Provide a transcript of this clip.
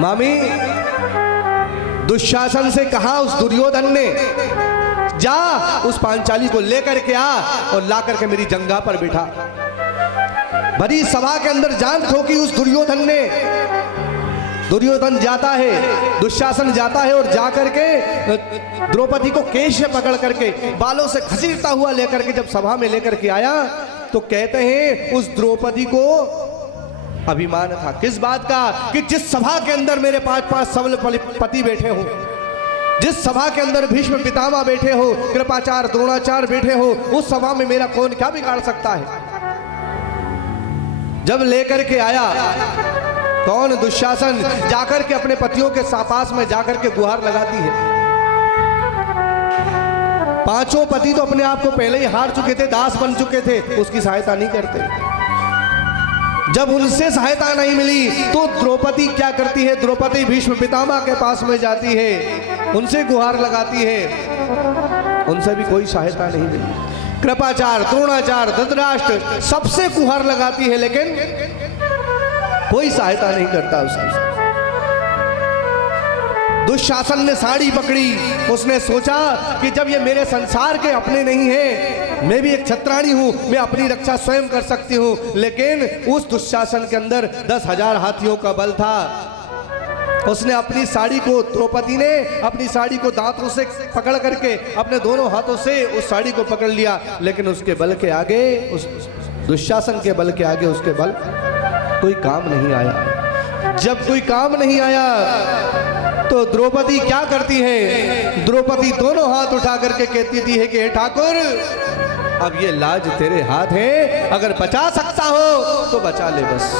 मामी, दुशासन से कहा उस दुर्योधन ने, जा उस पांचाली को लेकर के आ और ला करके मेरी जंगा पर बिठा। भरी सभा के अंदर जान ठोकी उस दुर्योधन ने। दुर्योधन जाता है, दुशासन जाता है और जाकर के द्रौपदी को केश से पकड़ करके बालों से घसीटता हुआ लेकर के जब सभा में लेकर के आया तो कहते हैं उस द्रौपदी को अभिमान था। किस बात का? कि जिस सभा के अंदर मेरे 5-5 सबल पति बैठे हो, जिस सभा के अंदर भीष्म पितामह बैठे हो, कृपाचार्य द्रोणाचार्य बैठे हो, उस सभा में मेरा कौन क्या बिगाड़ सकता है। जब लेकर के आया कौन? दुशासन जाकर के अपने पतियों के पास में जाकर के गुहार लगाती है। 5 पति तो अपने आप को पहले ही हार चुके थे, दास बन चुके थे, उसकी सहायता नहीं करते। जब उनसे सहायता नहीं मिली तो द्रौपदी क्या करती है? द्रौपदी भीष्म पितामह के पास में जाती है, उनसे गुहार लगाती है, उनसे भी कोई सहायता नहीं मिली। कृपाचार्य द्रोणाचार्य धृतराष्ट्र सबसे गुहार लगाती है लेकिन कोई सहायता नहीं करता उसकी। दुशासन ने साड़ी पकड़ी, उसने सोचा कि जब ये मेरे संसार के अपने नहीं है, मैं भी एक छत्राणी हूं, मैं अपनी रक्षा स्वयं कर सकती हूं। लेकिन उस दुशासन के अंदर 10,000 हाथियों का बल था। उसने अपनी साड़ी को, द्रौपदी ने अपनी साड़ी को दांतों से पकड़ करके अपने दोनों हाथों से उस साड़ी को पकड़ लिया, लेकिन उसके बल के आगे, उस दुशासन के बल के आगे उसके बल कोई काम नहीं आया। जब कोई काम नहीं आया तो द्रौपदी क्या करती है? द्रौपदी दोनों हाथ उठा करके कहती थी है कि हे ठाकुर, अब ये लाज तेरे हाथ है, अगर बचा सकता हो तो बचा ले बस।